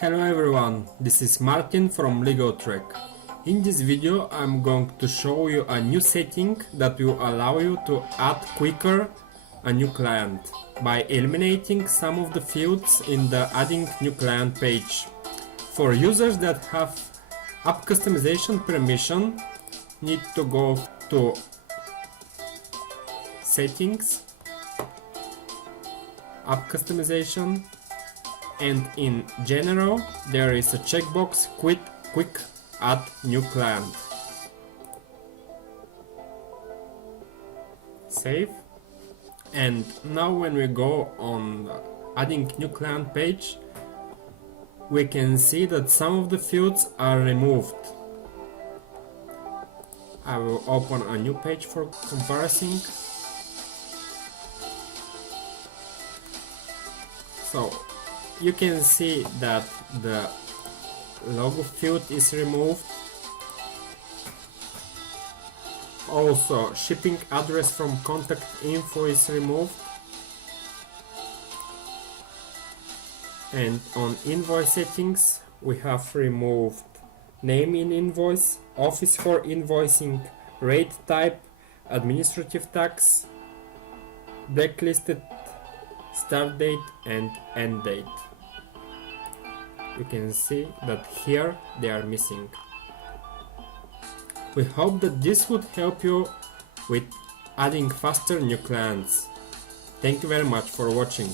Hello everyone, this is Martin from LegalTrek. In this video I'm going to show you a new setting that will allow you to add quicker a new client by eliminating some of the fields in the adding new client page. For users that have app customization permission, need to go to settings, app customization, and in general there is a checkbox quick add new client. Save. And now when we go on adding new client page, we can see that some of the fields are removed. I will open a new page for comparison. So you can see that the logo field is removed. Also, shipping address from contact info is removed. And on invoice settings, we have removed name in invoice, office for invoicing, rate type, administrative tax, blacklisted, start date and end date. You can see that here they are missing. We hope that this would help you with adding faster new clients. Thank you very much for watching.